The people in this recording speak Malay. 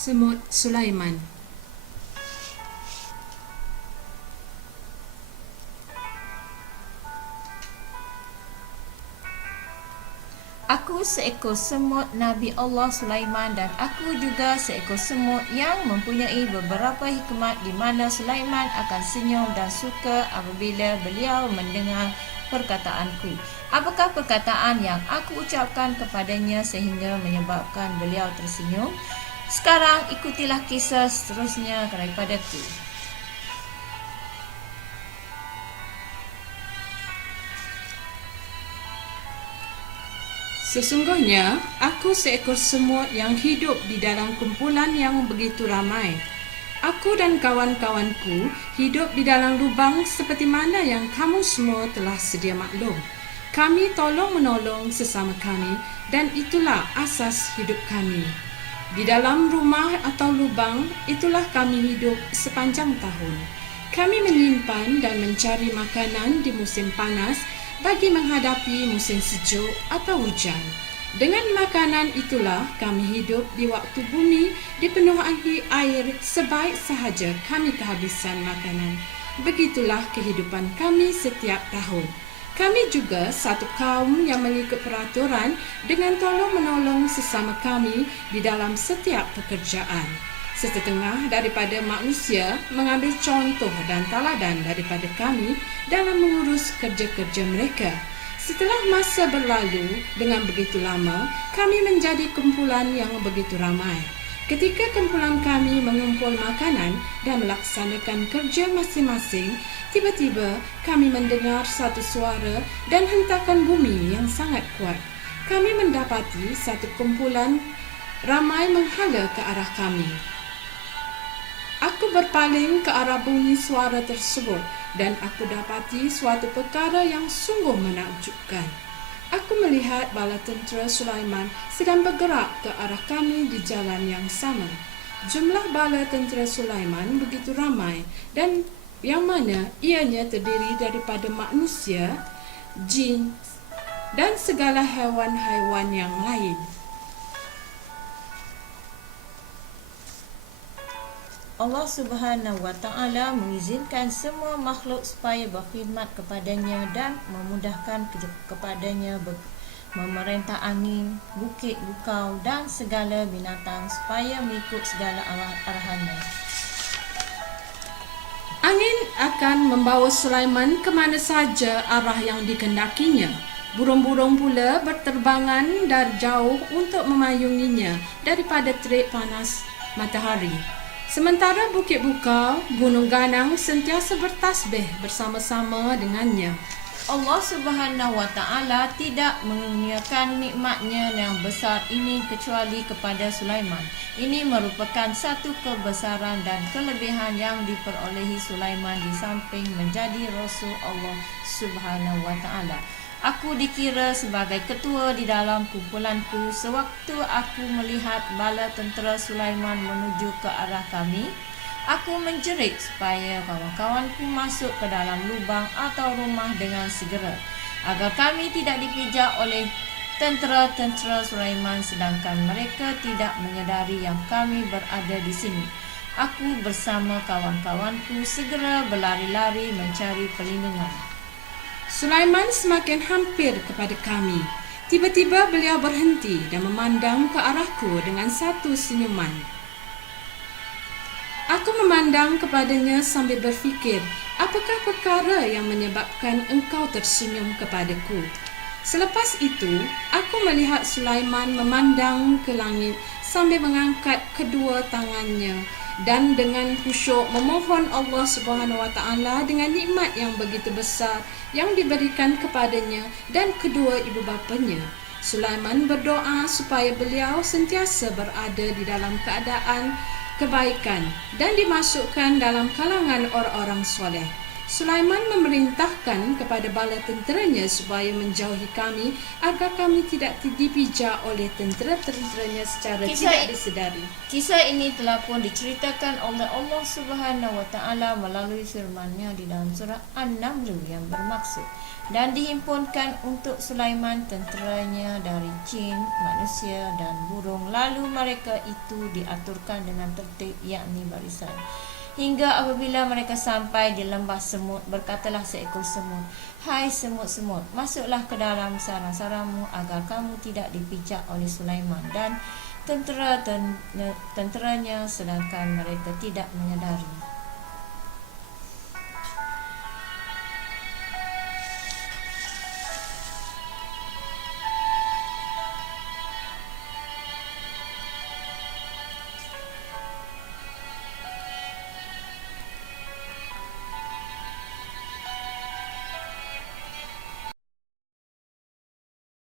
Semut Sulaiman. Aku seekor semut Nabi Allah Sulaiman dan aku juga seekor semut yang mempunyai beberapa hikmat di mana Sulaiman akan senyum dan suka apabila beliau mendengar perkataanku. Apakah perkataan yang aku ucapkan kepadanya sehingga menyebabkan beliau tersenyum? Sekarang ikutilah kisah seterusnya daripadaku. Sesungguhnya, aku seekor semut yang hidup di dalam kumpulan yang begitu ramai. Aku dan kawan-kawanku hidup di dalam lubang seperti mana yang kamu semua telah sedia maklum. Kami tolong-menolong sesama kami dan itulah asas hidup kami. Di dalam rumah atau lubang, itulah kami hidup sepanjang tahun. Kami menyimpan dan mencari makanan di musim panas bagi menghadapi musim sejuk atau hujan. Dengan makanan itulah kami hidup di waktu bumi dipenuhi air sebaik sahaja kami kehabisan makanan. Begitulah kehidupan kami setiap tahun. Kami juga satu kaum yang mengikut peraturan dengan tolong-menolong sesama kami di dalam setiap pekerjaan. Setengah daripada manusia mengambil contoh dan teladan daripada kami dalam mengurus kerja-kerja mereka. Setelah masa berlalu dengan begitu lama, kami menjadi kumpulan yang begitu ramai. Ketika kumpulan kami mengumpul makanan dan melaksanakan kerja masing-masing, tiba-tiba kami mendengar satu suara dan hentakan bumi yang sangat kuat. Kami mendapati satu kumpulan ramai menghala ke arah kami. Aku berpaling ke arah bunyi suara tersebut dan aku dapati suatu perkara yang sungguh menakjubkan. Aku melihat bala tentera Sulaiman sedang bergerak ke arah kami di jalan yang sama. Jumlah bala tentera Sulaiman begitu ramai dan yang mana ianya terdiri daripada manusia, jin dan segala haiwan-haiwan yang lain. Allah Subhanahu wa Ta'ala mengizinkan semua makhluk supaya berkhidmat kepadanya dan memudahkan kepadanya memerintah angin, bukit, bukau dan segala binatang supaya mengikut segala arahannya. Angin akan membawa Sulaiman ke mana saja arah yang dikehendakinya. Burung-burung pula berterbangan dari jauh untuk memayunginya daripada terik panas matahari. Sementara bukit bukau, gunung ganang sentiasa bertasbih bersama-sama dengannya. Allah Subhanahu wa Ta'ala tidak mengurniakan nikmatnya yang besar ini kecuali kepada Sulaiman. Ini merupakan satu kebesaran dan kelebihan yang diperolehi Sulaiman di samping menjadi Rasul Allah Subhanahu wa Ta'ala. Aku dikira sebagai ketua di dalam kumpulanku sewaktu aku melihat bala tentera Sulaiman menuju ke arah kami. Aku menjerit supaya kawan-kawanku masuk ke dalam lubang atau rumah dengan segera agar kami tidak dipijak oleh tentera-tentera Sulaiman sedangkan mereka tidak menyedari yang kami berada di sini. Aku bersama kawan-kawanku segera berlari-lari mencari perlindungan. Sulaiman semakin hampir kepada kami. Tiba-tiba beliau berhenti dan memandang ke arahku dengan satu senyuman. Aku memandang kepadanya sambil berfikir, apakah perkara yang menyebabkan engkau tersenyum kepadaku? Selepas itu, aku melihat Sulaiman memandang ke langit sambil mengangkat kedua tangannya dan dengan khusyuk memohon Allah Subhanahu wa Ta'ala dengan nikmat yang begitu besar yang diberikan kepadanya dan kedua ibu bapanya. Sulaiman berdoa supaya beliau sentiasa berada di dalam keadaan kebaikan dan dimasukkan dalam kalangan orang-orang soleh. Sulaiman memerintahkan kepada bala tenteranya supaya menjauhi kami agar kami tidak dipijak oleh tentera-tenteranya secara tidak disedari. Kisah ini telah pun diceritakan oleh Allah Subhanahu wa taala melalui firman-Nya di dalam surah An-Naml yang bermaksud, dan dihimpunkan untuk Sulaiman tenteranya dari jin, manusia dan burung, lalu mereka itu diaturkan dengan tertib, yakni barisan. Hingga apabila mereka sampai di lembah semut, berkatalah seekor semut, "Hai semut-semut, masuklah ke dalam sarang-sarangmu agar kamu tidak dipijak oleh Sulaiman dan tenteranya, sedangkan mereka tidak menyadari."